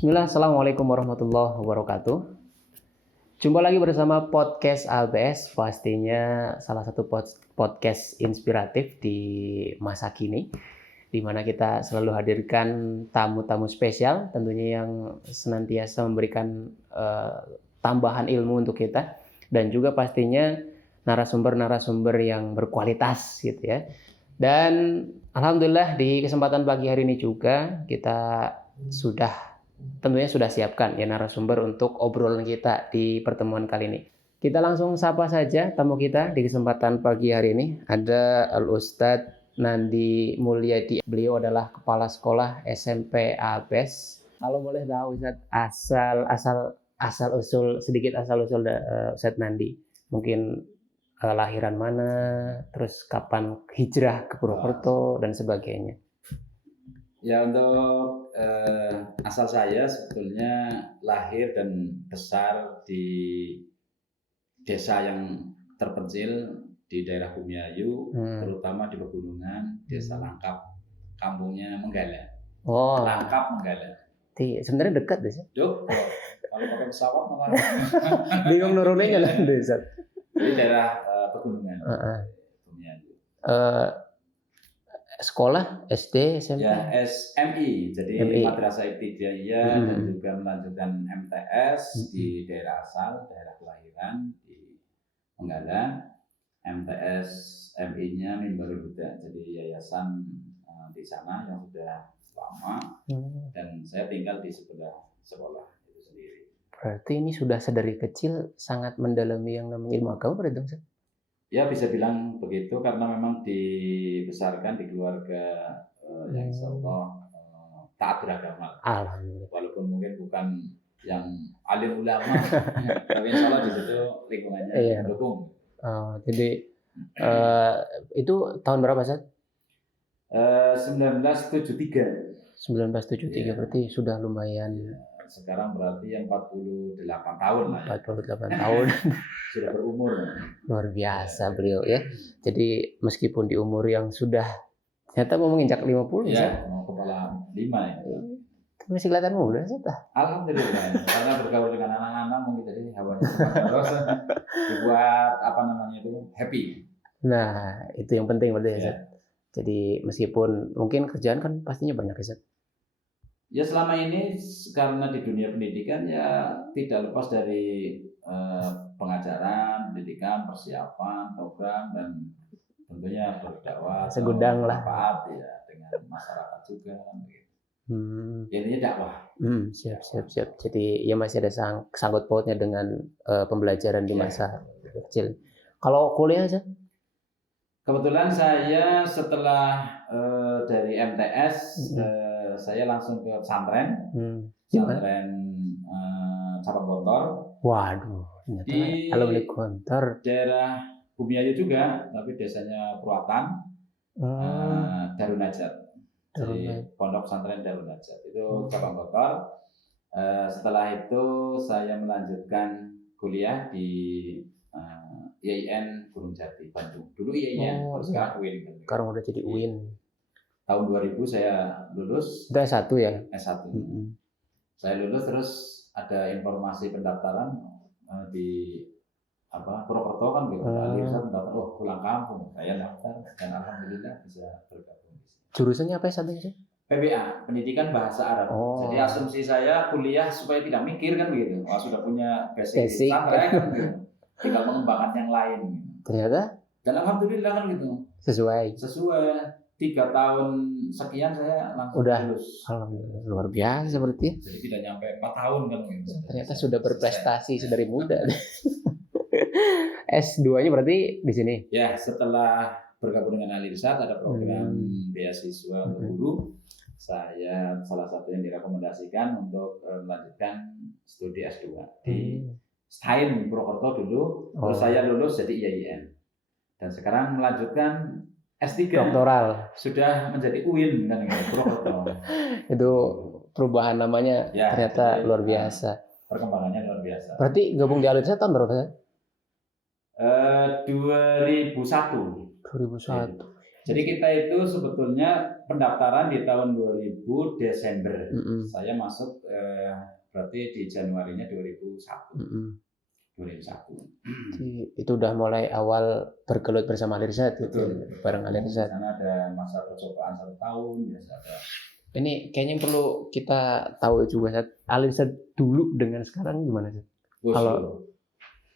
Bismillah, Assalamualaikum warahmatullahi wabarakatuh. Jumpa lagi bersama podcast ABS, pastinya salah satu podcast inspiratif di masa kini, di mana kita selalu hadirkan tamu-tamu spesial, tentunya yang senantiasa memberikan tambahan ilmu untuk kita, dan juga pastinya narasumber-narasumber yang berkualitas gitu ya. Dan alhamdulillah di kesempatan pagi hari ini juga kita tentunya sudah siapkan ya narasumber untuk obrolan kita di pertemuan kali ini. Kita langsung sapa saja tamu kita di kesempatan pagi hari ini. Ada Al-Ustadz Nandi Mulyadi. Beliau adalah Kepala Sekolah SMP ABS. Kalau boleh tahu Ustadz, asal usul Ustadz Nandi. Mungkin lahiran mana, terus kapan hijrah ke Purwokerto dan sebagainya. Ya, untuk asal saya sebetulnya lahir dan besar di desa yang terpencil di daerah Bumiayu, terutama di pegunungan, Desa Langkap, kampungnya Menggala. Oh, Langkap Menggala. Sebenarnya dekat deh. Kalau pakai pesawat malah bingung nurunnya nggak desa. Di daerah pegunungan. Bumiayu. Sekolah SD, SMP? Ya, SMI, jadi Madrasah Ibtidaiyah dan juga melanjutkan MTS di daerah asal, daerah kelahiran di Menggala. MTS MI-nya Mimbarul Huda, jadi yayasan di sana yang sudah lama, dan saya tinggal di sebelah sekolah itu sendiri. Berarti ini sudah sedari kecil sangat mendalami yang namanya ilmu agama, berarti? Ya, bisa bilang begitu karena memang dibesarkan di keluarga yang insyaallah taat beragama. Alhamdulillah. Walaupun mungkin bukan yang alim ulama, tapi insyaallah di situ lingkungannya mendukung. Jadi itu tahun berapa, Ustaz? 1973. 1973 berarti sudah lumayan. Sekarang berarti yang 48 tahun lah. 48 tahun. Sudah berumur. Luar biasa beliau ya. Jadi meskipun di umur yang sudah ternyata mau menginjak 50 ya. Mau kepala 5 ya. Masih kelihatan muda Ustaz. Alhamdulillah. Karena bergaul dengan anak-anak mungkin jadi hawanya terus dibuat happy. Nah, itu yang penting berarti ya, Ustaz. Jadi meskipun mungkin kerjaan kan pastinya banyak ya, Ustaz. Ya, selama ini karena di dunia pendidikan ya tidak lepas dari pengajaran, pendidikan, persiapan, program, dan tentunya berdakwah segudang lah ya dengan masyarakat juga gitu. Intinya dakwah. Siap. Jadi ya masih ada sangkut pautnya dengan pembelajaran di masa kecil. Kalau kuliah aja? Kebetulan saya setelah dari MTS saya langsung ke pesantren, pesantren Cabang Gontor. Waduh, di alumni Gontor. Daerah Bumiayu juga, tapi desanya Purwatan, Darun Najat. Di Pondok Pesantren Darun Najat itu Cabang Gontor. Setelah itu saya melanjutkan kuliah di IAIN Gunung Jati, Bandung. Dulu IAIN, sekarang UIN. Sekarang udah jadi UIN. Tahun 2000 saya lulus. Udah S1 ya? S1. Saya lulus terus ada informasi pendaftaran di Purwokerto kan gitu. Saya mendaftar, pulang kampung. Saya daftar dan alhamdulillah bisa bergabung di sini. Jurusannya apa satunya sih? PBA, Pendidikan Bahasa Arab. Jadi asumsi saya kuliah supaya tidak mikir kan begitu. Sudah punya basic pesantren kan gitu. Tinggal mengembangkan yang lain. Ternyata? Dan alhamdulillah kan gitu. Sesuai. 3 tahun sekian saya langsung lulus. Alhamdulillah, luar biasa berarti. Jadi tidak nyampe 4 tahun kan gitu. Ternyata sudah berprestasi sedari muda. S2-nya berarti di sini? Ya, setelah bergabung dengan Al-Irsyad ada program beasiswa untuk guru. Saya salah satu yang direkomendasikan untuk melanjutkan studi S2 di STAIN Purwokerto dulu. Terus saya lulus jadi IAIN. Dan sekarang melanjutkan S3 doktoral sudah menjadi UIN kan Purwokerto. Itu perubahan namanya ternyata luar biasa. Perkembangannya luar biasa. Berarti gabung di Al-Irsyad tahun berapa? 2001. 2001. Jadi kita itu sebetulnya pendaftaran di tahun 2000 Desember. Saya masuk berarti di Januarinya 2001. 2001. Itu udah mulai awal bergelut bersama Alirsat. Betul. Bareng Alirsat. Karena ada masa percobaan 1 tahun, biasa ada. Ini kayaknya perlu kita tahu juga, Alirsat dulu dengan sekarang gimana sih? Kalau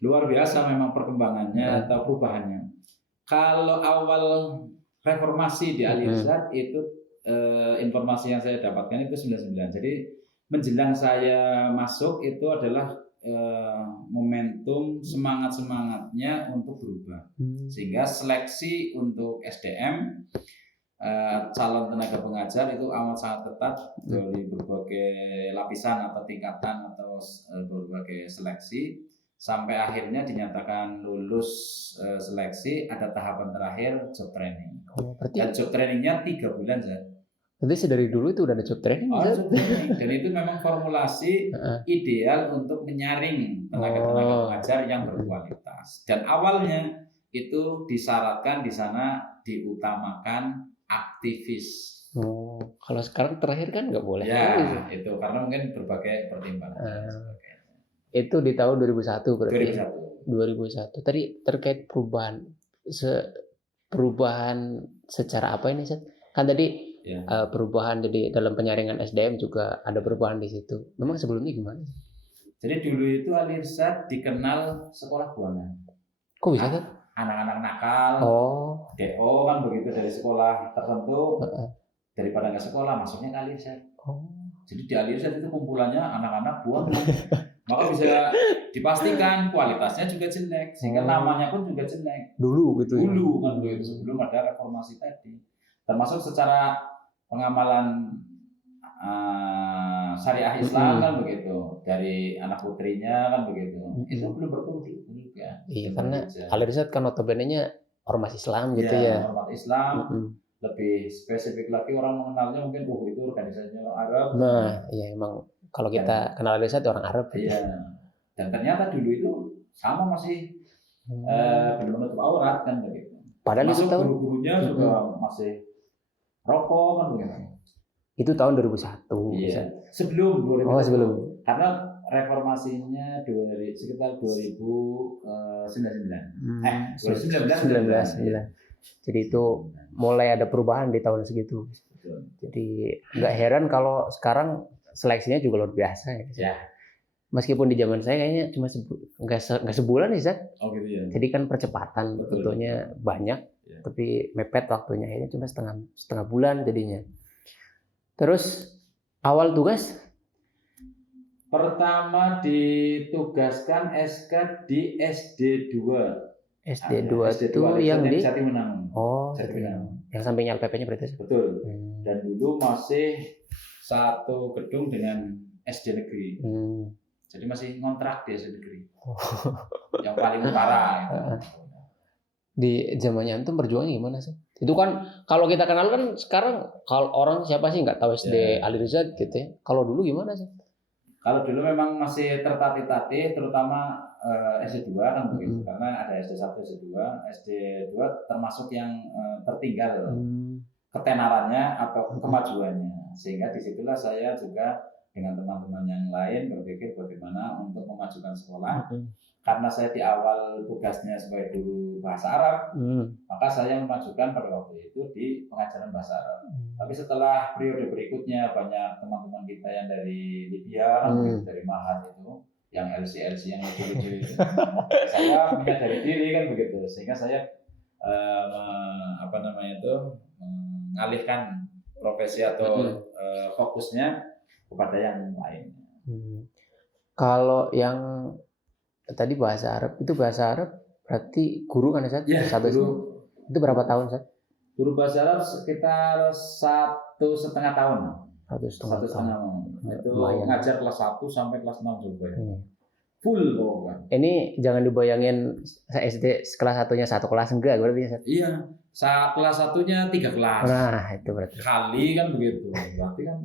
luar biasa memang perkembangannya atau perubahannya. Kalau awal reformasi di Alirsat itu informasi yang saya dapatkan itu 99. Jadi menjelang saya masuk itu adalah momentum semangatnya untuk berubah. Sehingga seleksi untuk SDM calon tenaga pengajar itu amat sangat ketat dari berbagai lapisan atau tingkatan atau berbagai seleksi. Sampai akhirnya dinyatakan lulus seleksi, ada tahapan terakhir job training. Dan job trainingnya 3 bulan saja. Berarti dari dulu itu udah ada job training? Job training. Dan itu memang formulasi ideal untuk menyaring tenaga-tenaga pengajar yang berkualitas. Dan awalnya itu disyaratkan di sana diutamakan aktivis. Kalau sekarang terakhir kan nggak boleh. Ya, itu karena mungkin berbagai pertimbangan. Itu di tahun 2001 berarti. 2001. Tadi terkait perubahan secara apa ini, Seth? Kan tadi perubahan jadi dalam penyaringan SDM juga ada perubahan di situ. Memang sebelumnya gimana? Jadi dulu itu Alirsat dikenal sekolah buangan. Kok bisa, Seth? Anak-anak nakal, DO kan begitu dari sekolah tertentu, daripada nggak sekolah masuknya ke Alirsat. Jadi di Alirsat itu kumpulannya anak-anak buangan. Maka bisa dipastikan kualitasnya juga jelek, sehingga namanya pun juga jelek. Dulu kan begitu, sebelum ada reformasi tadi. Termasuk secara pengamalan syariah Islam kan begitu, dari anak putrinya kan begitu. Itu belum berkurang juga. Iya, karena Alirsat kan notabene-nya ormas Islam gitu ya. Ormas Islam. Lebih spesifik lagi orang mengenalnya mungkin itu organisasinya orang Arab. Nah, iya emang kalau kita kenal Alirsat orang Arab. Iya. Dan ternyata dulu itu sama masih belum menutup aurat kan begitu. Padahal masuk itu tahun guru-gurunya juga masih rokok kan begitu. Itu tahun 2001. Iya. Sebelum 2001. Sebelum. Karena reformasinya sekitar 2099. 2019. Jadi itu mulai ada perubahan di tahun segitu. Betul. Jadi nggak heran kalau sekarang seleksinya juga luar biasa ya. Meskipun di zaman saya kayaknya cuma nggak sebulan nih, Zat. Gitu ya. Jadi kan percepatan betulnya banyak, tapi mepet waktunya ini cuma setengah bulan jadinya. Terus awal tugas? Pertama ditugaskan SK di SD2. SD2 itu yang di Jatinangor. Yang sampingnya LPP-nya berarti. Betul. Dan dulu masih satu gedung dengan SD negeri. Jadi masih ngontrak di SD negeri. Yang paling utara gitu. Di zamannya antum berjuangnya gimana sih? Itu kan kalau kita kenal kan sekarang kalau orang siapa sih nggak tahu SD Alirsat gitu ya. Kalau dulu gimana sih? Kalau dulu memang masih tertatih-tatih, terutama SD2 kan begitu, karena ada SD1, SD2. SD2 termasuk yang tertinggal ketenarannya atau kemajuannya, sehingga disitulah saya juga dengan teman-teman yang lain berpikir bagaimana untuk memajukan sekolah. Karena saya di awal tugasnya sebagai guru bahasa Arab, maka saya memajukan pada waktu itu di pengajaran bahasa Arab. Tapi setelah periode berikutnya banyak teman-teman kita yang dari Libya, dari Mahat itu, yang LC yang lucu-lucu itu, saya menyadari diri kan begitu, sehingga saya mengalihkan profesi atau fokusnya kepada yang lain. Kalau yang tadi bahasa Arab berarti guru kan Ustaz? Ya, guru. Itu berapa tahun Ustaz? Guru bahasa Arab sekitar 1,5 tahun. 1,5 tahun. Itu ngajar kelas 1 sampai kelas 6 juga ya. Full pokoknya. Ini jangan dibayangin SD kelas 1-nya 1 kelas enggak berarti Ustaz? Iya. Kelas 1-nya 3 kelas. Nah, itu berarti. Kali kan begitu. Berarti kan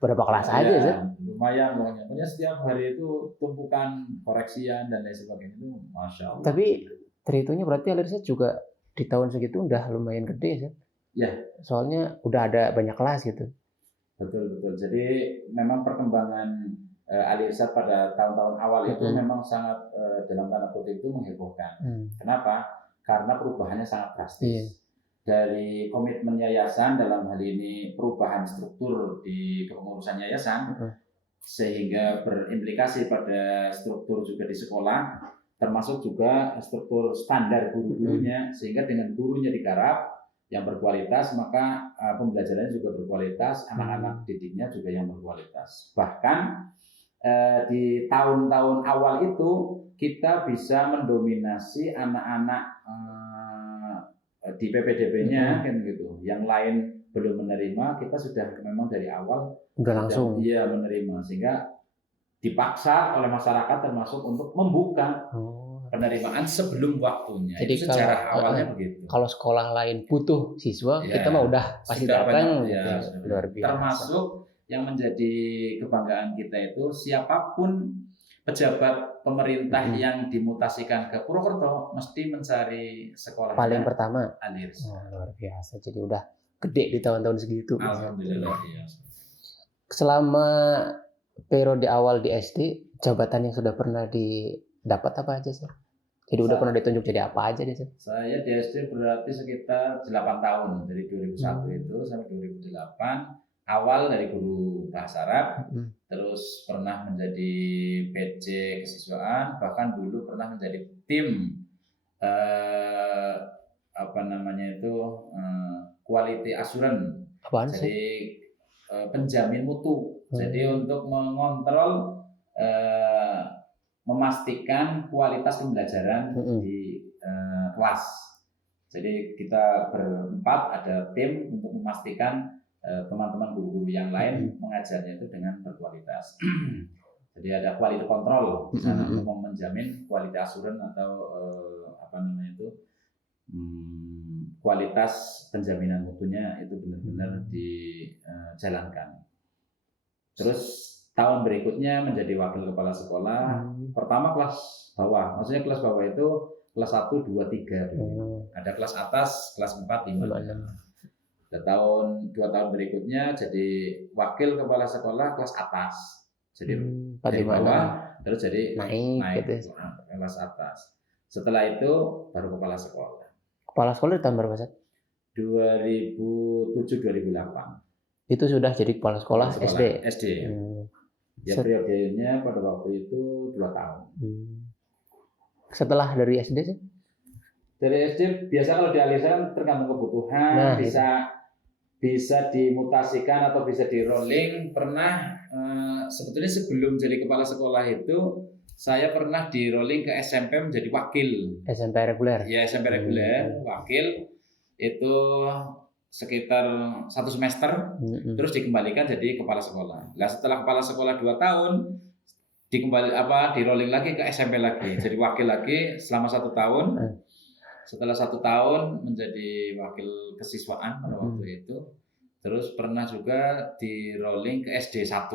berapa kelas aja Ustaz? Lumayan pokoknya. Pokoknya setiap hari itu tumpukan koreksian dan lain sebagainya itu Masya Allah. Tapi terhitungnya berarti Alirsat juga di tahun segitu udah lumayan gede Ustaz. Ya. Soalnya udah ada banyak kelas gitu. Betul. Jadi memang perkembangan Ali Irsyad pada tahun-tahun awal itu memang sangat dalam tanda kutip itu menghebohkan. Kenapa? Karena perubahannya sangat drastis. Dari komitmen yayasan dalam hal ini perubahan struktur di kepengurusan yayasan, sehingga berimplikasi pada struktur juga di sekolah, termasuk juga struktur standar guru-gurunya, sehingga dengan gurunya digarap yang berkualitas, maka pembelajarannya juga berkualitas, anak-anak didiknya juga yang berkualitas. Bahkan di tahun-tahun awal itu kita bisa mendominasi anak-anak di PPDB-nya kan gitu. Yang lain belum menerima, kita sudah memang dari awal langsung menerima, sehingga dipaksa oleh masyarakat termasuk untuk membuka penerimaan sebelum waktunya. Jadi itu sejarah awalnya begitu. Kalau sekolah lain butuh siswa, kita mah udah pasti datang gitu. Luar biasa. Termasuk yang menjadi kebanggaan kita itu siapapun pejabat pemerintah yang dimutasikan ke Purwokerto mesti mencari sekolah paling pertama Ali Irsyad. Luar biasa. Jadi udah gede di tahun-tahun segitu. Alhamdulillah. Selama periode awal di SD, jabatan yang sudah pernah didapat apa aja sih? Jadi udah pernah ditunjuk jadi apa aja sih? Saya di SD berarti sekitar 8 tahun, dari 2001 itu sampai 2008. Awal dari guru bahasa Arab, terus pernah menjadi PJ kesiswaan, bahkan dulu pernah menjadi tim quality assurance. Jadi penjamin mutu. Jadi untuk mengontrol, memastikan kualitas pembelajaran di kelas. Jadi kita berempat ada tim untuk memastikan teman-teman guru-guru yang lain mengajarnya itu dengan berkualitas. Jadi ada quality control di sana untuk menjamin quality assurance atau kualitas penjaminan mutunya itu benar-benar dijalankan. Terus tahun berikutnya menjadi wakil kepala sekolah. Pertama kelas bawah, maksudnya kelas bawah itu kelas 1, 2, 3 dulu. Ada kelas atas, kelas 4, 5. Tahun 2 tahun berikutnya jadi wakil kepala sekolah kelas atas. Jadi dari bawah terus jadi naik gitu. Kelas atas. Setelah itu baru kepala sekolah. Kepala sekolah di tahun berapa, Sat? 2007-2008. Itu sudah jadi kepala sekolah SD. SD. Ya periodenya pada waktu itu 2 tahun. Setelah dari SD sih? Dari SD biasa kalau di alisan tergantung kebutuhan, bisa dimutasikan atau bisa di rolling. Pernah sebetulnya sebelum jadi kepala sekolah itu saya pernah di rolling ke SMP menjadi wakil. SMP reguler? Ya SMP reguler, wakil itu sekitar 1 semester, terus dikembalikan jadi kepala sekolah. Nah setelah kepala sekolah 2 tahun, di rolling lagi ke SMP lagi, jadi wakil lagi selama 1 tahun. Setelah 1 tahun menjadi wakil kesiswaan pada waktu itu, terus pernah juga di rolling ke SD 1,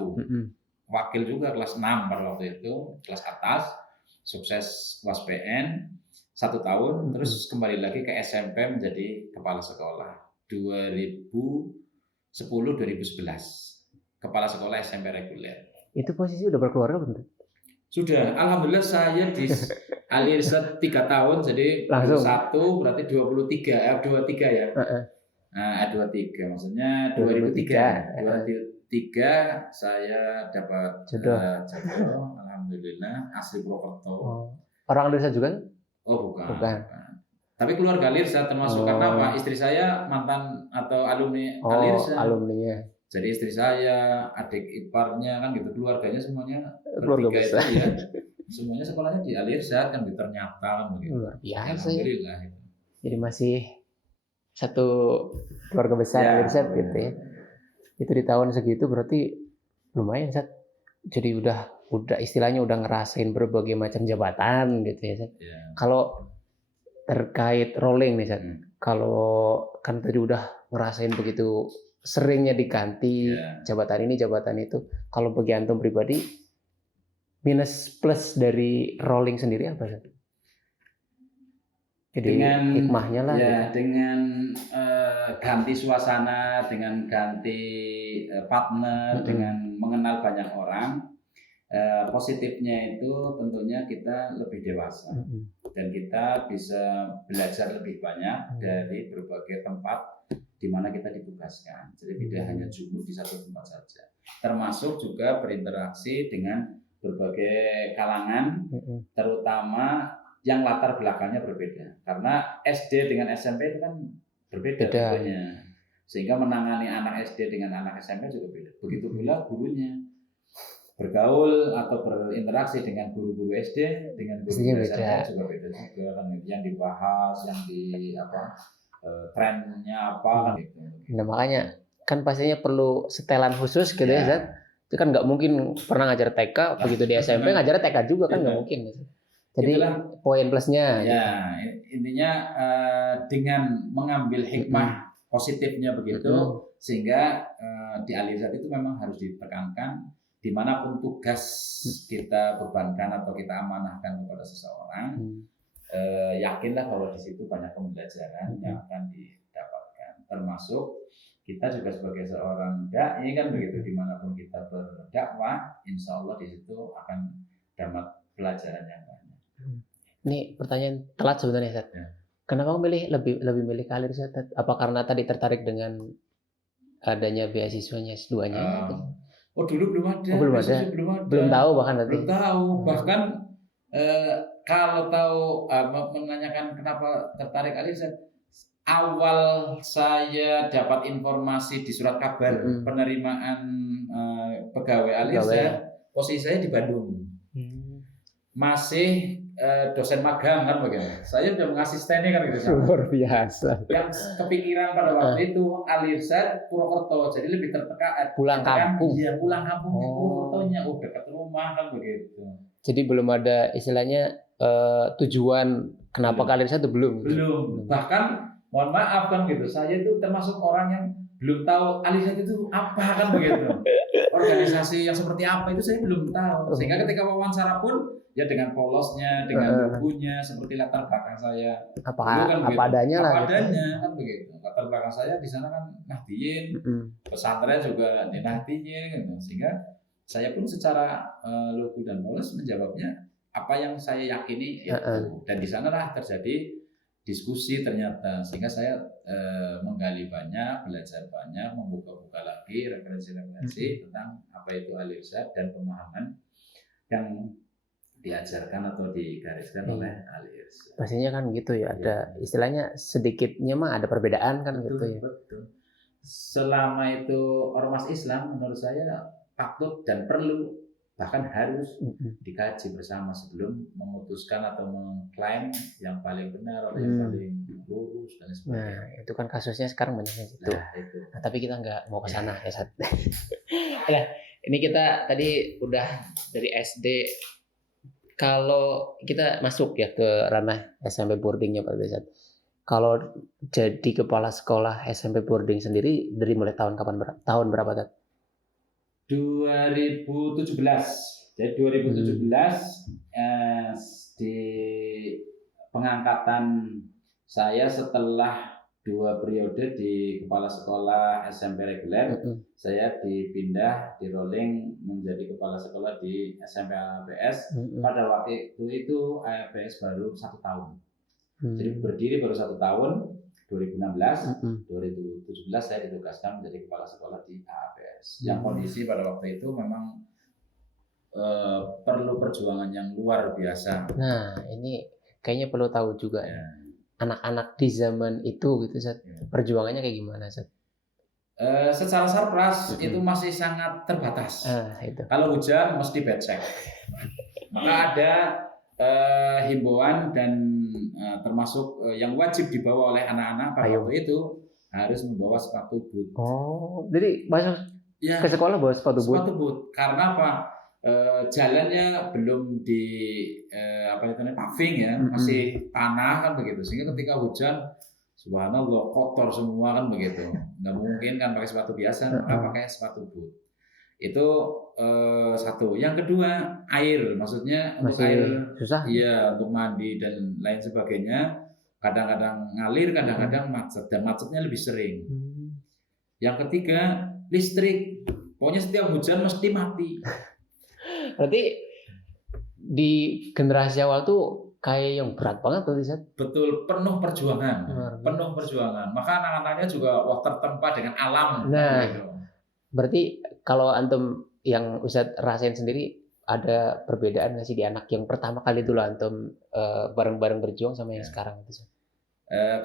wakil juga kelas 6 pada waktu itu, kelas atas, sukses UAS-PN 1 tahun, terus kembali lagi ke SMP menjadi kepala sekolah 2010-2011, kepala sekolah SMP reguler. Itu posisi udah berkeluarga belum? Sudah, alhamdulillah saya di Ali Irsyad 3 tahun, jadi langsung 1 berarti 23 ya. Nah, 23 maksudnya 2003 saya dapat jodoh, alhamdulillah asli Purwokerto. Orang Ali Irsyad juga? Oh bukan. Tapi keluarga Ali Irsyad termasuk karena apa? Istri saya mantan atau alumni Ali Irsyad. Alumninya. Jadi istri saya, adik iparnya kan gitu, keluarganya semuanya keluarga besar. Itu ya. Semuanya sekolahnya di Ali Irsyad kan gitu, ternyata kan begitu. Luar biasa. Alhamdulillah. Jadi masih satu keluarga besar Ali Irsyad gitu ya. Itu di tahun segitu berarti lumayan, Sat. Jadi udah istilahnya udah ngerasain berbagai macam jabatan gitu ya, Sat. Kalau terkait rolling nih, Sat. Kalau kan tadi udah ngerasain begitu seringnya diganti jabatan ini jabatan itu, kalau bagi antum pribadi minus plus dari rolling sendiri apa sih? Jadi dengan hikmahnya lah ya gitu. dengan ganti suasana, dengan ganti partner, dengan mengenal banyak orang, positifnya itu tentunya kita lebih dewasa dan kita bisa belajar lebih banyak dari berbagai tempat di mana kita ditugaskan. Jadi tidak hanya jumlah di satu tempat saja, termasuk juga berinteraksi dengan berbagai kalangan, terutama yang latar belakangnya berbeda. Karena SD dengan SMP itu kan berbeda tentunya, sehingga menangani anak SD dengan anak SMP juga beda. Begitu pula gurunya bergaul atau berinteraksi dengan guru-guru SD dengan guru SMP juga beda juga kan, yang dibahas, yang di trennya apa kan gitu. Nah makanya kan pastinya perlu setelan khusus gitu ya Zat. Itu kan nggak mungkin pernah ngajar TK begitu di SMP ngajar TK juga kan nggak mungkin. Jadi itulah poin plusnya. Ya intinya dengan mengambil hikmah positifnya begitu, sehingga di Alirsat itu memang harus ditekankan dimanapun tugas kita bebankan atau kita amanahkan kepada seseorang, yakinlah bahwa di situ banyak pembelajaran yang akan didapatkan, termasuk kita juga sebagai seorang dai kan begitu, dimanapun kita berdakwah, insya Allah di situ akan dapat pelajaran yang banyak. Ini pertanyaan telat sebenarnya Zat. Kenapa lebih milih karir Zat? Apa karena tadi tertarik dengan adanya beasiswanya S2-nya? Dulu belum ada. Belum ada. Belum tahu bahkan nanti. Belum tahu. Bahkan kalau tahu menanyakan kenapa tertarik Alirsat, awal saya dapat informasi di surat kabar penerimaan pegawai Alirsat, posisi saya di Bandung. Masih dosen magang kan begitu. Saya sudah mengasisteni kan gitu. Luar biasa. Yang kepikiran pada waktu itu Alirsat Purwokerto, jadi lebih tertekan pulang kampung. Iya, pulang kampungnya Purwokertonya, dekat rumah kan begitu. Jadi belum ada istilahnya tujuan kenapa ke Alirsat itu belum. Belum. Bahkan mohon maaf kan gitu. Saya itu termasuk orang yang belum tahu Alirsat itu apa kan begitu. Organisasi yang seperti apa itu saya belum tahu. Sehingga ketika wawancara pun ya dengan polosnya, dengan bukunya, seperti latar belakang saya. Apa adanya lah. Apa adanya kan begitu. Latar belakang saya di sana kan Nahdien, pesantren juga di Nahdien gitu. Sehingga saya pun secara logo dan polos menjawabnya apa yang saya yakini itu. Dan di sanalah terjadi diskusi ternyata, sehingga saya menggali banyak, belajar banyak, membuka-buka lagi referensi-referensi tentang apa itu Alirsat dan pemahaman yang diajarkan atau digariskan oleh Alirsat. Pastinya kan gitu ya, ada istilahnya sedikitnya mah ada perbedaan kan gitu ya. Betul. Selama itu ormas Islam menurut saya patut dan perlu, bahkan harus dikaji bersama sebelum memutuskan atau mengklaim yang paling benar atau yang paling lurus dan sebagainya. Nah itu kan kasusnya sekarang banyak yang gitu. Nah, tapi kita nggak mau ke sana ya Sat. Nah, ini kita tadi udah dari SD. Kalau kita masuk ya ke ranah SMP boardingnya Pak Desat. Kalau jadi kepala sekolah SMP boarding sendiri dari mulai tahun berapa Tat? 2017. Jadi 2017 di pengangkatan saya setelah 2 periode di kepala sekolah SMP reguler, saya dipindah, di rolling menjadi kepala sekolah di SMP ABS. Pada waktu itu ABS baru 1 tahun. Jadi berdiri baru 1 tahun, 2016, 2017 saya ditugaskan menjadi kepala sekolah di ABS. Yang kondisi pada waktu itu memang perlu perjuangan yang luar biasa. Nah ini kayaknya perlu tahu juga ya. Anak-anak di zaman itu gitu Zat, perjuangannya kayak gimana Zat? Secara sarpras itu masih sangat terbatas. Kalau hujan mesti becek. Maka ada himbauan dan termasuk yang wajib dibawa oleh anak-anak pada waktu itu harus membawa sepatu boot. Jadi masuk ke sekolah bawa sepatu boot. Sepatu boot karena apa? Jalannya belum di paving ya, masih tanah kan begitu, sehingga ketika hujan subhanallah kotor semua kan begitu, nggak mungkin kan pakai sepatu biasa, maka pakai sepatu boot. Itu satu. Yang kedua air, maksudnya untuk air susah. Iya, untuk mandi dan lain sebagainya kadang-kadang ngalir, kadang-kadang macet, dan macetnya lebih sering. Yang ketiga, listrik. Pokoknya setiap hujan mesti mati. Berarti di generasi awal tuh kayak yang berat banget berarti, Seth? Betul, penuh perjuangan. Maka anak-anaknya juga tertempa dengan alam. Nah, gitu. Berarti kalau antum yang Ustadz rasain sendiri, ada perbedaan nggak sih di anak yang pertama kali dulu antum bareng-bareng berjuang sama yang sekarang itu?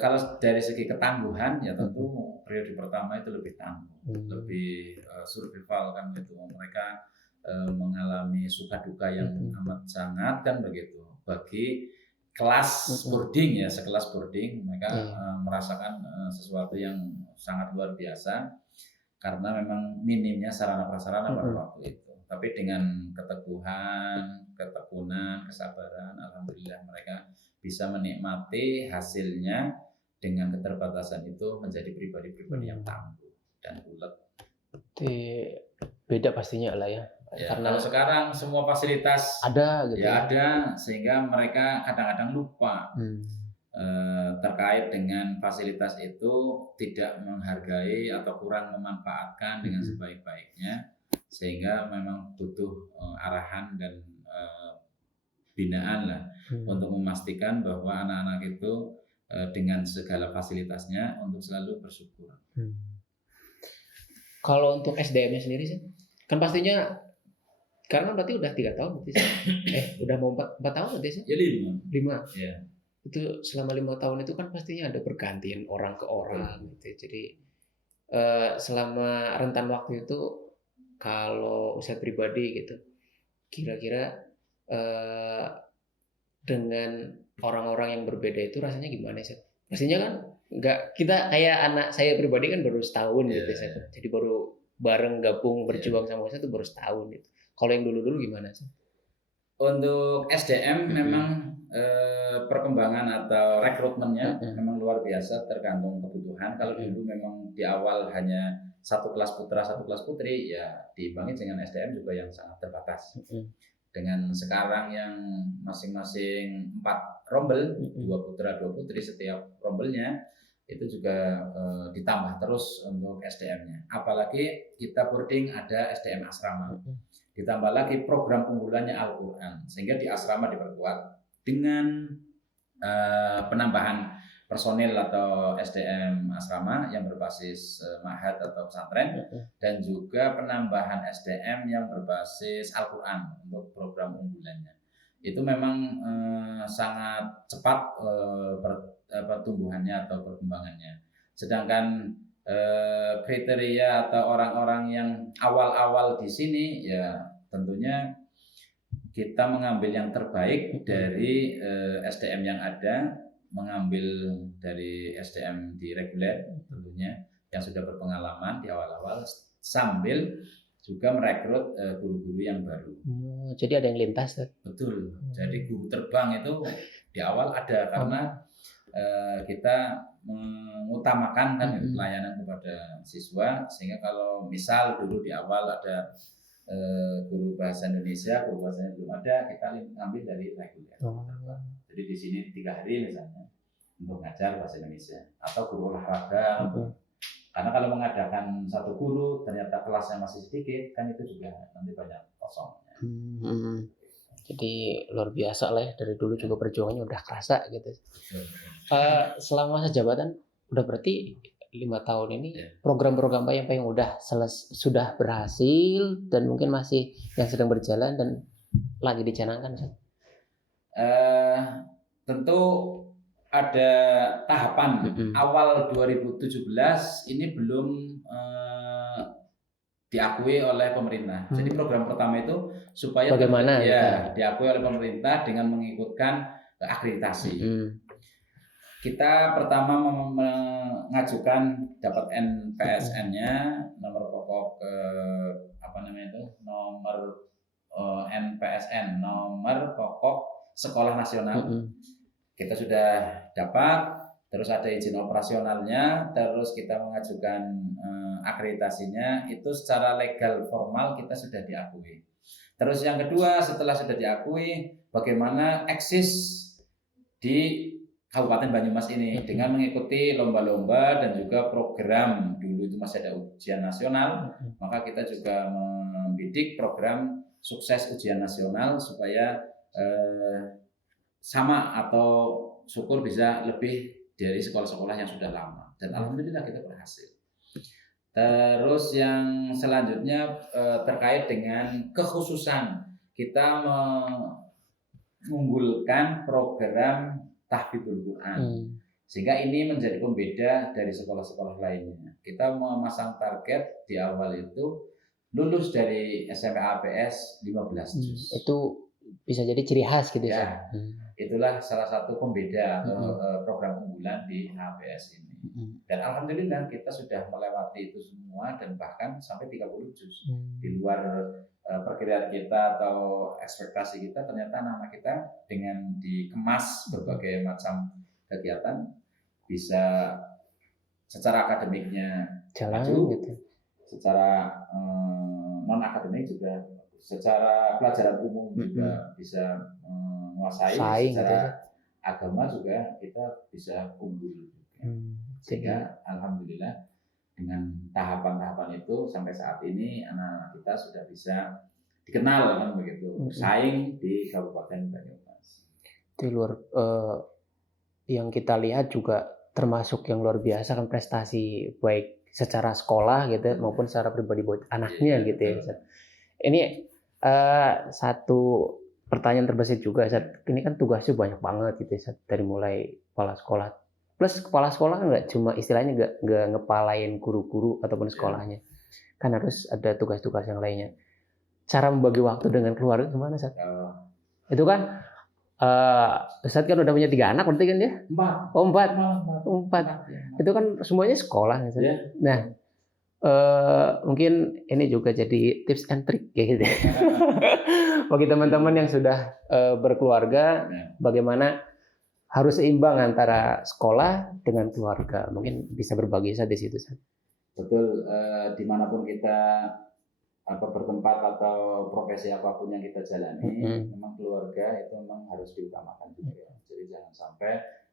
Kalau dari segi ketangguhan ya tentu periode pertama itu lebih tangguh, lebih survival kan gitu. Mereka mengalami suka duka yang amat sangat kan begitu. Bagi kelas boarding ya, sekelas boarding mereka merasakan sesuatu yang sangat luar biasa karena memang minimnya sarana prasarana pada waktu itu. Tapi dengan keteguhan, ketekunan, kesabaran, alhamdulillah mereka bisa menikmati hasilnya dengan keterbatasan itu menjadi pribadi-pribadi yang tangguh dan ulet. Beda pastinya lah ya. Karena kalau sekarang semua fasilitas ada gitu. Ya ada, sehingga mereka kadang-kadang lupa terkait dengan fasilitas itu, tidak menghargai atau kurang memanfaatkan dengan sebaik-baiknya, sehingga memang butuh arahan dan binaan lah untuk memastikan bahwa anak-anak itu dengan segala fasilitasnya untuk selalu bersyukur. Kalau untuk SDM-nya sendiri sih, kan pastinya karena berarti udah 3 tahun berarti sih. Udah mau 4 tahun berarti sih? Ya 5. Ya. Itu selama 5 tahun itu kan pastinya ada pergantian orang ke orang gitu. Jadi selama rentan waktu itu, kalau Ustadz pribadi gitu, kira-kira dengan orang-orang yang berbeda itu rasanya gimana sih? Pastinya kan nggak, kita kayak anak saya pribadi kan baru setahun gitu sih. Jadi baru bareng gabung berjuang sama saya tuh baru setahun gitu. Kalau yang dulu-dulu gimana sih? Untuk SDM memang perkembangan atau rekrutmennya memang luar biasa, tergantung kebutuhan. Kalau dulu memang di awal hanya satu kelas putra, satu kelas putri, ya diimbangi dengan SDM juga yang sangat terbatas. Dengan sekarang yang masing-masing 4 rombel, 2 putra 2 putri setiap rombelnya, itu juga ditambah terus untuk SDM-nya. Apalagi kita boarding ada SDM asrama. Ditambah lagi program unggulannya Al-Quran, sehingga di asrama diperkuat dengan penambahan personil atau SDM asrama yang berbasis ma'had atau pesantren, dan juga penambahan SDM yang berbasis Al-Quran untuk program unggulannya. Itu memang sangat cepat pertumbuhannya atau perkembangannya. Sedangkan kriteria atau orang-orang yang awal-awal di sini ya tentunya kita mengambil yang terbaik dari SDM yang ada, mengambil dari SDM di reguler tentunya yang sudah berpengalaman di awal-awal, sambil juga merekrut guru-guru yang baru. Jadi ada yang lintas, betul. Jadi guru terbang itu di awal ada karena kita mengutamakan kan pelayanan kepada siswa, sehingga kalau misal dulu di awal ada guru bahasa Indonesia, guru bahasanya belum ada, kita ambil dari reguler. Jadi di sini 3 hari misalnya untuk ngajar bahasa Indonesia, atau guru olahraga. Karena kalau mengadakan satu guru ternyata kelasnya masih sedikit, kan itu juga nanti banyak kosong. Jadi luar biasa lah ya, dari dulu juga perjuangannya udah kerasa gitu. Selama masa jabatan udah berarti 5 tahun ini, program-program apa yang udah sudah berhasil dan mungkin masih yang sedang berjalan dan lagi dicanangkan? Tentu ada tahapan. Awal 2017 ini belum diakui oleh pemerintah. Jadi program pertama itu supaya bagaimana diakui oleh pemerintah dengan mengikutkan akreditasi. Kita pertama mengajukan dapat NPSN-nya, nomor pokok nomor NPSN, nomor pokok sekolah nasional. Kita sudah dapat, terus ada izin operasionalnya, terus kita mengajukan akreditasinya, itu secara legal formal kita sudah diakui. Terus yang kedua, setelah sudah diakui, bagaimana eksis di Kabupaten Banyumas ini dengan mengikuti lomba-lomba dan juga program. Dulu itu masih ada ujian nasional, maka kita juga membidik program sukses ujian nasional supaya sama atau syukur bisa lebih dari sekolah-sekolah yang sudah lama, dan alhamdulillah kita berhasil. Terus yang selanjutnya terkait dengan kekhususan, kita mengunggulkan program tahfidzul Quran. Sehingga ini menjadi pembeda dari sekolah-sekolah lainnya. Kita memasang target di awal itu lulus dari SMP APS 15 juz. Itu bisa jadi ciri khas gitu ya. Itulah salah satu pembeda atau program unggulan di APS ini. Dan alhamdulillah kita sudah melewati itu semua dan bahkan sampai 30 juz. Di luar perkiraan kita atau ekspektasi kita, ternyata anak-anak kita dengan dikemas berbagai macam kegiatan bisa secara akademiknya jalan maju, gitu. Secara non akademik juga, secara pelajaran umum juga bisa menguasai, secara gitu. Agama juga kita bisa unggul. Sehingga alhamdulillah dengan tahapan-tahapan itu sampai saat ini anak-anak kita sudah bisa dikenal kan begitu, saing di Kabupaten Banyumas. Di luar yang kita lihat juga termasuk yang luar biasa kan prestasi baik secara sekolah gitu maupun secara pribadi buat anaknya gitu ya. Ini satu pertanyaan terbesit juga, ini kan tugasnya banyak banget gitu ya, dari mulai kepala sekolah. Plus kepala sekolah nggak cuma istilahnya nggak ngepalain guru-guru ataupun sekolahnya, kan harus ada tugas-tugas yang lainnya. Cara membagi waktu dengan keluarga gimana, Sat? Itu kan Ustadz kan udah punya 3 anak berarti kan ya? 4. Oh 4. Itu kan semuanya sekolah. Ya. Nah, mungkin ini juga jadi tips and trick kayak gitu. Bagi teman-teman yang sudah berkeluarga, bagaimana harus seimbang antara sekolah dengan keluarga. Mungkin bisa berbagi di situ. Betul, dimanapun kita bertempat atau profesi apapun yang kita jalani, memang keluarga itu memang harus diutamakan juga. Jadi jangan sampai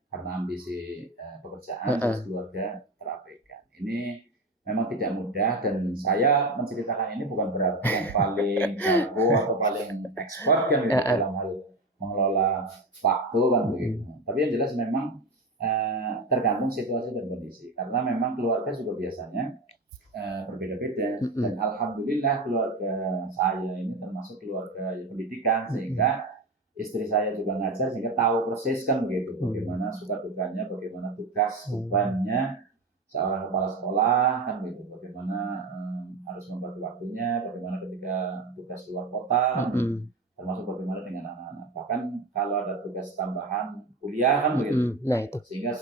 karena ambisi pekerjaan terus keluarga terabaikan. Ini memang tidak mudah, dan saya menceritakan ini bukan berarti yang paling jago atau paling expert kan gitu, dalam hal mengelola waktu kan begitu. Tapi yang jelas memang tergantung situasi dan kondisi, karena memang keluarga juga biasanya berbeda-beda. Dan alhamdulillah keluarga saya ini termasuk keluarga yang pendidikan, sehingga istri saya juga ngajar, sehingga tahu persis kan begitu bagaimana suka dukanya, bagaimana tugas bebannya seorang kepala sekolah kan begitu, bagaimana harus membagi waktunya, bagaimana ketika tugas luar kota, termasuk bagaimana dengan anak-anak. Bahkan kalau ada tugas tambahan kuliah kan begitu. Nah itu. Sehingga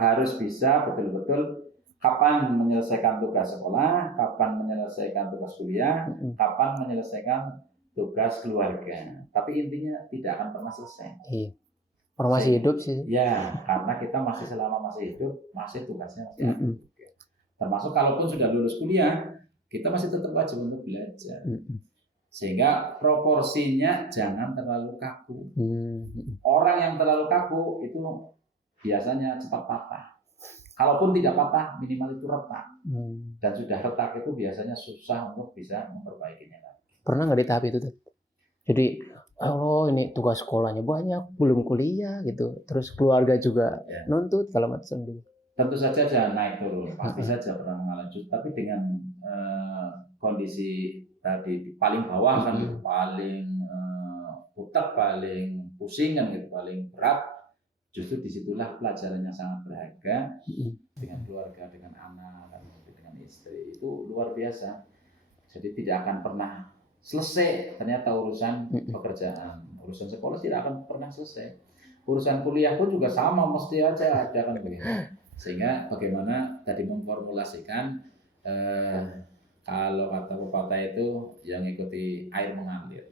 harus bisa betul-betul kapan menyelesaikan tugas sekolah, kapan menyelesaikan tugas kuliah, kapan menyelesaikan tugas keluarga. Tapi intinya tidak akan pernah selesai. Iya. Orang masih hidup sih. Ya, karena kita selama masih hidup, masih tugasnya masih ada. Termasuk kalaupun sudah lulus kuliah, kita masih tetap wajib untuk belajar. Sehingga proporsinya jangan terlalu kaku. Orang yang terlalu kaku itu biasanya cepat patah. Kalaupun tidak patah, minimal itu retak. Dan sudah retak itu biasanya susah untuk bisa memperbaikinya lagi. Pernah nggak di tahap itu tuh? Jadi, Allah ini tugas sekolahnya banyak, belum kuliah gitu. Terus keluarga juga nuntut kalau macam gitu. Tentu saja jangan naik turun, pasti saja pernah mengalami. Tapi dengan kondisi tadi paling bawah kan, gitu, paling putek, paling pusing kan, gitu, paling berat. Justru disitulah pelajaran yang sangat berharga dengan keluarga, dengan anak, dengan istri, itu luar biasa. Jadi tidak akan pernah selesai ternyata urusan pekerjaan, urusan sekolah tidak akan pernah selesai. Urusan kuliah pun juga sama, mesti aja ada kan begitu. Sehingga bagaimana tadi memformulasikan kalau kata pepatah itu yang ikuti air mengalir.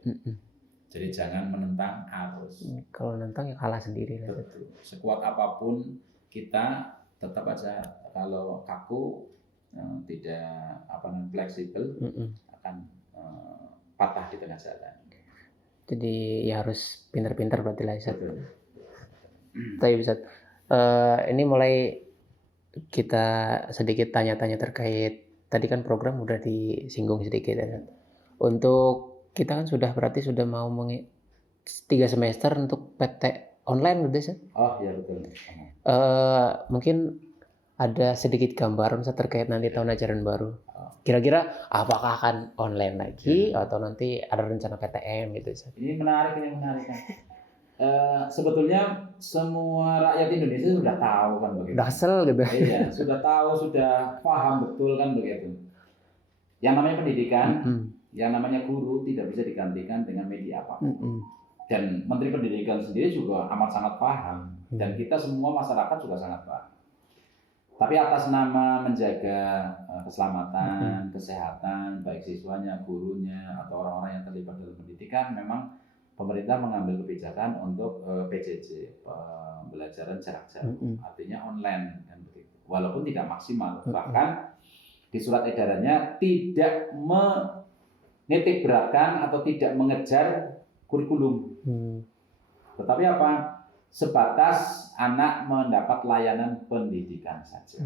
Jadi jangan menentang arus. Kalau nentang ya kalah sendiri. Betul. Sekuat apapun kita tetap aja kalau kaku, tidak fleksibel, akan patah di tengah jalan. Jadi ya harus pintar-pintar berarti lah. Tapi bisa ini mulai kita sedikit tanya-tanya terkait tadi kan program udah disinggung sedikit ya. Untuk kita kan berarti sudah mau 3 semester untuk PT online udah sih. Oh iya betul. Mungkin ada sedikit gambaran terkait nanti tahun ajaran baru. Kira-kira apakah akan online lagi atau nanti ada rencana PTM gitu sih? Ini menarik kan. Sebetulnya semua rakyat Indonesia sudah tahu kan begitu. Udah kesel gitu. Iya, sudah tahu, sudah paham betul kan begitu. Yang namanya pendidikan, yang namanya guru tidak bisa digantikan dengan media apapun. Dan Menteri Pendidikan sendiri juga amat sangat paham. Dan kita semua masyarakat juga sangat paham. Tapi atas nama menjaga keselamatan, kesehatan, baik siswanya, gurunya, atau orang-orang yang terlibat dalam pendidikan, memang pemerintah mengambil kebijakan untuk PJJ, pembelajaran jarak jauh, artinya online kan begitu. Walaupun tidak maksimal, bahkan di surat edarannya tidak menitik beratkan atau tidak mengejar kurikulum. Tetapi apa? Sebatas anak mendapat layanan pendidikan saja.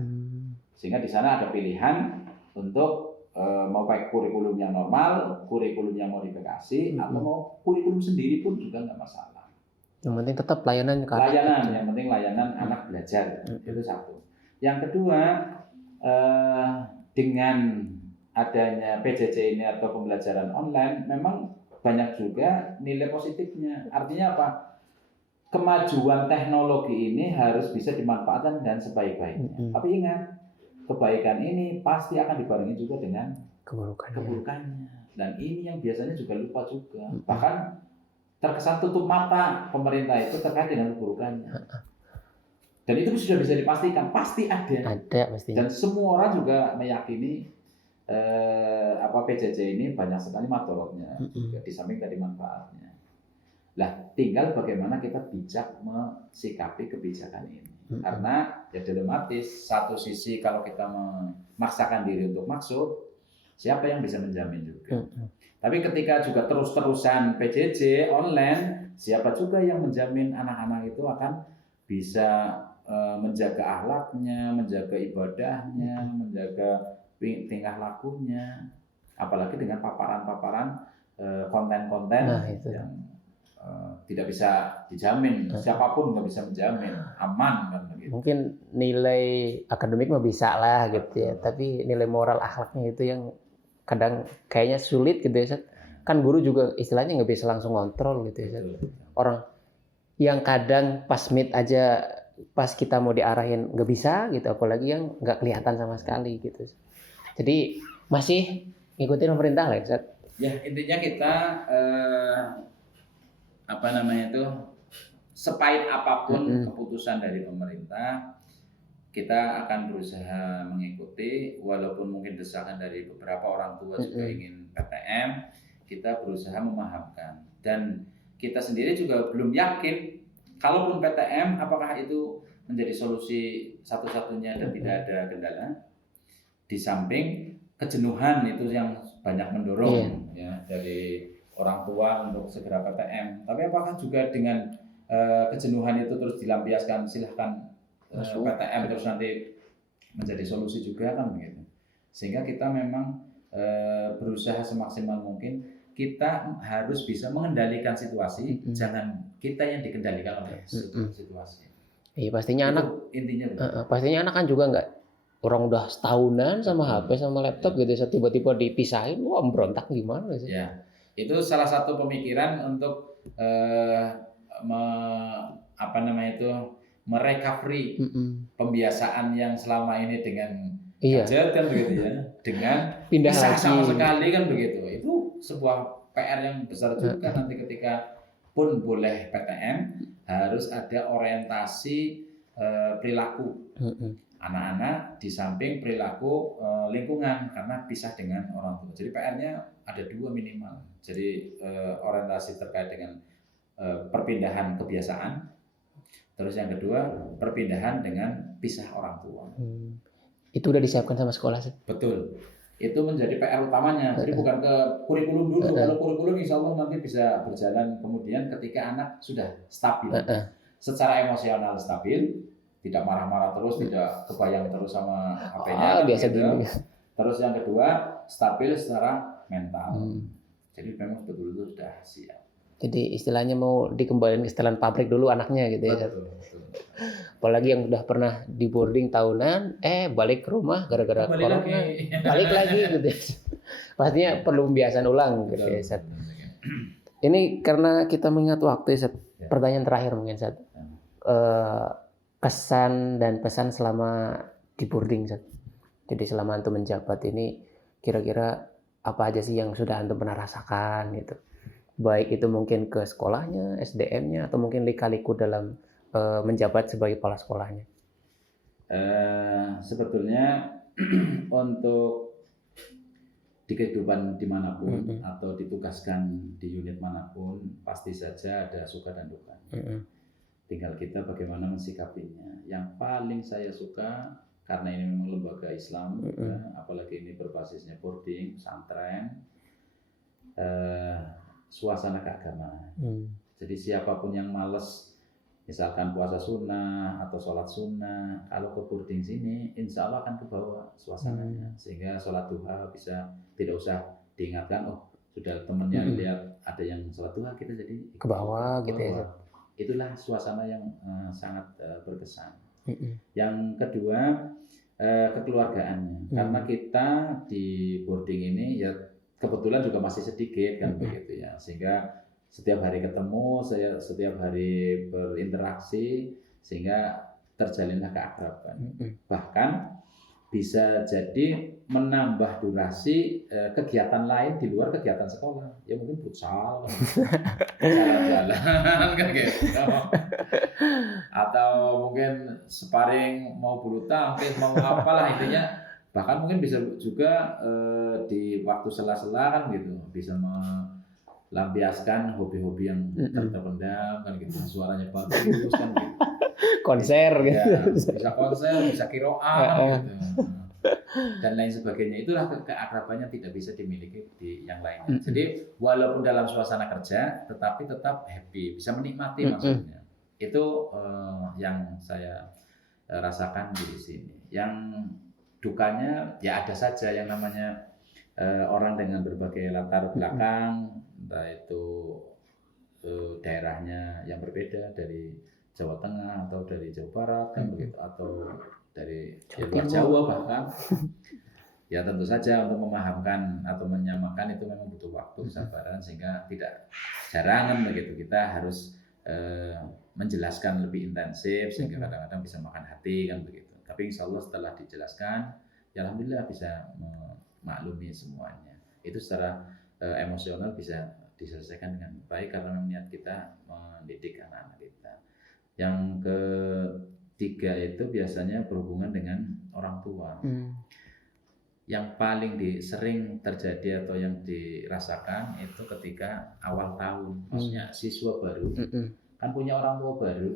Sehingga di sana ada pilihan untuk mau pakai kurikulum yang normal, kurikulum yang modifikasi, atau mau kurikulum sendiri pun juga nggak masalah. Yang penting tetap layanan ke anak. Yang penting layanan anak belajar. Itu satu. Yang kedua, dengan adanya PJJ ini atau pembelajaran online, memang banyak juga nilai positifnya. Artinya apa? Kemajuan teknologi ini harus bisa dimanfaatkan dan sebaik-baiknya. Tapi ingat, kebaikan ini pasti akan dibarengi juga dengan keburukannya. Dan ini yang biasanya juga lupa juga. Bahkan terkesan tutup mata pemerintah itu terkait dengan keburukannya. Dan itu sudah bisa dipastikan, pasti ada. Ada pasti. Dan semua orang juga meyakini PJJ ini banyak sekali madorotnya, di samping dari manfaatnya. Lah, tinggal bagaimana kita bijak mensikapi kebijakan ini. Karena ya dilematis, satu sisi kalau kita memaksakan diri untuk masuk, siapa yang bisa menjamin juga. Tapi ketika juga terus-terusan PJJ online, siapa juga yang menjamin anak-anak itu akan bisa menjaga akhlaknya, menjaga ibadahnya, menjaga tingkah lakunya, apalagi dengan paparan-paparan konten-konten yang tidak bisa dijamin, siapapun nggak bisa menjamin aman kan begitu. Mungkin nilai akademik mah bisa lah gitu ya, tapi nilai moral akhlaknya itu yang kadang kayaknya sulit gitu ya. Kan guru juga istilahnya nggak bisa langsung kontrol gitu ya. Orang yang kadang pas meet aja pas kita mau diarahin nggak bisa gitu, apalagi yang nggak kelihatan sama sekali gitu. Jadi masih ngikutin pemerintah lah ya. Ya intinya kita sepahit apapun keputusan dari pemerintah, kita akan berusaha mengikuti, walaupun mungkin desakan dari beberapa orang tua juga ingin PTM, kita berusaha memahamkan. Dan kita sendiri juga belum yakin, kalaupun PTM, apakah itu menjadi solusi satu-satunya dan tidak ada kendala. Di samping kejenuhan itu yang banyak mendorong ya dari orang tua untuk segera PTM. Tapi apakah juga dengan kejenuhan itu terus dilampiaskan silahkan PTM terus nanti menjadi solusi juga kan begitu. Sehingga kita memang berusaha semaksimal mungkin, kita harus bisa mengendalikan situasi, jangan kita yang dikendalikan oleh situasi. Iya pastinya itu anak intinya. Pastinya anak kan juga nggak, orang udah setahunan sama HP sama laptop gitu, tiba-tiba dipisahin, wah berontak gimana sih? Ya, itu salah satu pemikiran untuk merecovery pembiasaan yang selama ini dengan gadget kan begitu ya, dengan pindah pisah lagi sama sekali kan begitu. Itu sebuah PR yang besar juga. Nanti ketika pun boleh PTM harus ada orientasi perilaku anak-anak di samping perilaku lingkungan, karena pisah dengan orang tua. Jadi PR-nya ada 2 minimal. Jadi orientasi terkait dengan perpindahan kebiasaan, terus yang kedua perpindahan dengan pisah orang tua. Itu udah disiapkan sama sekolah sih? Betul, itu menjadi PR utamanya. Jadi bukan ke kurikulum dulu. Kalau kurikulum insya Allah nanti bisa berjalan kemudian ketika anak sudah stabil. secara emosional stabil, tidak marah-marah terus, tidak kebayang terus sama HP-nya. Biasa gitu. gini. Terus yang kedua, stabil secara mental. Jadi memang betul-betul sudah siap. Jadi istilahnya mau dikembalikan ke setelan pabrik dulu anaknya gitu ya. Betul. Apalagi yang udah pernah di boarding tahunan, balik ke rumah gara-gara corona, balik lagi gitu. Pastinya perlu pembiasaan ulang gitu ya, Seth. Ini karena kita mengingat waktu ya, Seth. Pertanyaan terakhir mungkin, Seth. Kesan dan pesan selama di boarding, Seth. Jadi selama antum menjabat ini, kira-kira apa aja sih yang sudah antum pernah rasakan gitu? Baik itu mungkin ke sekolahnya, SDM-nya, atau mungkin lika-liku dalam menjabat sebagai kepala sekolahnya. Sebetulnya untuk di kehidupan dimanapun atau ditugaskan di unit manapun, pasti saja ada suka dan duka. Tinggal kita bagaimana mensikapinya. Yang paling saya suka, karena ini memang lembaga Islam, apalagi ini berbasisnya boarding, pesantren, suasana keagamaan. Jadi siapapun yang males, misalkan puasa sunnah atau sholat sunnah, kalau ke boarding sini, insya Allah akan ke bawah suasananya. Sehingga sholat duha bisa tidak usah diingatkan, oh sudah temennya lihat ada yang sholat duha, kita jadi ke bawah gitu ya. Itulah suasana yang sangat berkesan. Yang kedua, kekeluargaannya. Karena kita di boarding ini ya kebetulan juga masih sedikit kan begitu ya, sehingga setiap hari ketemu, saya setiap hari berinteraksi, sehingga terjalinlah keakraban. Bahkan bisa jadi menambah durasi kegiatan lain di luar kegiatan sekolah. Ya mungkin futsal, jalan-jalan kan gitu. Atau mungkin sparring, mau bulu tangkis, mau apalah intinya. Bahkan mungkin bisa juga di waktu sela-sela kan gitu, bisa melampiaskan hobi-hobi yang terpendam kan gitu, suaranya bagus kan gitu. Konser gitu. Ya, bisa konser, bisa kiroan gitu. Dan lain sebagainya. Itulah keakrabannya tidak bisa dimiliki di yang lainnya. Jadi walaupun dalam suasana kerja, tetapi tetap happy, bisa menikmati maksudnya. Itu yang saya rasakan di sini. Yang dukanya ya ada saja, yang namanya orang dengan berbagai latar belakang, entah itu daerahnya yang berbeda dari Jawa Tengah atau dari Jawa Barat kan begitu, atau dari luar Jawa bahkan. Ya tentu saja untuk memahamkan atau menyamakan itu memang butuh waktu, kesabaran, sehingga tidak jarang kan begitu kita harus menjelaskan lebih intensif sehingga kadang-kadang bisa makan hati kan begitu. Tapi insya Allah setelah dijelaskan, ya alhamdulillah bisa memaklumi semuanya. Itu secara emosional bisa diselesaikan dengan baik karena niat kita mendidik anak-anak kita. Yang ketiga itu biasanya berhubungan dengan orang tua. Yang paling sering terjadi atau yang dirasakan itu ketika awal tahun, maksudnya siswa baru kan punya orang tua baru,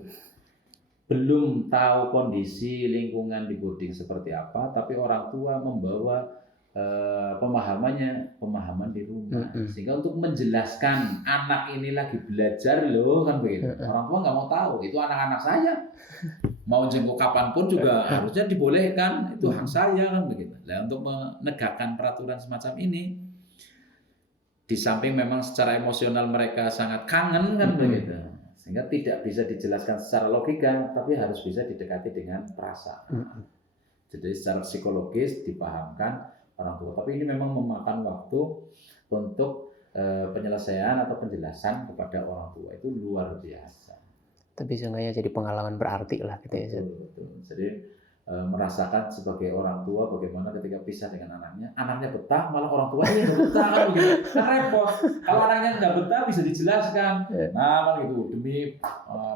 belum tahu kondisi lingkungan di boarding seperti apa, tapi orang tua membawa pemahaman di rumah, sehingga untuk menjelaskan anak ini lagi belajar loh kan begitu, orang tua nggak mau tahu itu anak-anak saya, mau jenguk kapanpun juga harusnya dibolehkan, itu hak saya kan begitu. Nah untuk menegakkan peraturan semacam ini, di samping memang secara emosional mereka sangat kangen kan begitu, sehingga tidak bisa dijelaskan secara logika, tapi harus bisa didekati dengan perasaan. Jadi secara psikologis dipahamkan orang tua. Tapi ini memang memakan waktu untuk penyelesaian atau penjelasan kepada orang tua, itu luar biasa. Tapi seenggaknya jadi pengalaman berarti lah gitu ya. Betul. Jadi merasakan sebagai orang tua bagaimana ketika pisah dengan anaknya betah, malah orang tuanya nggak betah kan begitu, kan repot. Kalau anaknya nggak betah bisa dijelaskan, nah kan gitu, demi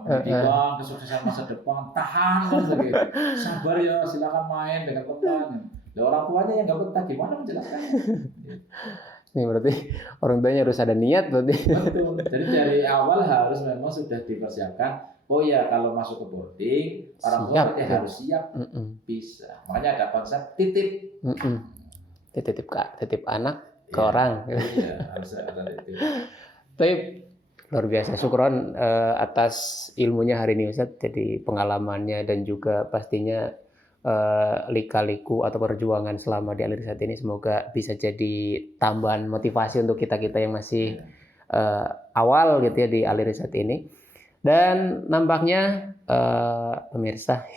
pendidikan, kesuksesan masa depan, tahan kan begitu, sabar ya, silakan main dengan teman. Nah, orang tuanya yang nggak betah, gimana menjelaskannya? Ini berarti orang tuanya harus ada niat berarti. Betul. Jadi dari awal harus memang sudah dipersiapkan. Oh ya, kalau masuk ke boarding, orang tua berarti harus siap bisa. Makanya ada konsep titip. Titip anak ke orang. Iya, harus ada titip. Tapi Luar biasa. Syukron atas ilmunya hari ini Ustaz. Jadi pengalamannya dan juga pastinya lika-liku atau perjuangan selama di Al-Irsyad ini semoga bisa jadi tambahan motivasi untuk kita-kita yang masih awal gitu ya di Al-Irsyad ini. Dan nampaknya pemirsa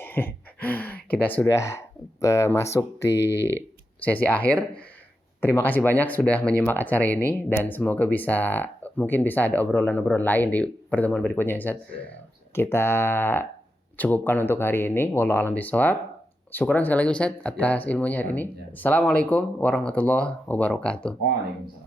kita sudah masuk di sesi akhir. Terima kasih banyak sudah menyimak acara ini dan semoga mungkin bisa ada obrolan-obrolan lain di pertemuan berikutnya Ustaz. Kita cukupkan untuk hari ini. Wallahu a'lam bishawab. Syukran sekali lagi Ustaz atas ilmunya hari ini. Assalamualaikum warahmatullahi wabarakatuh. Waalaikumsalam.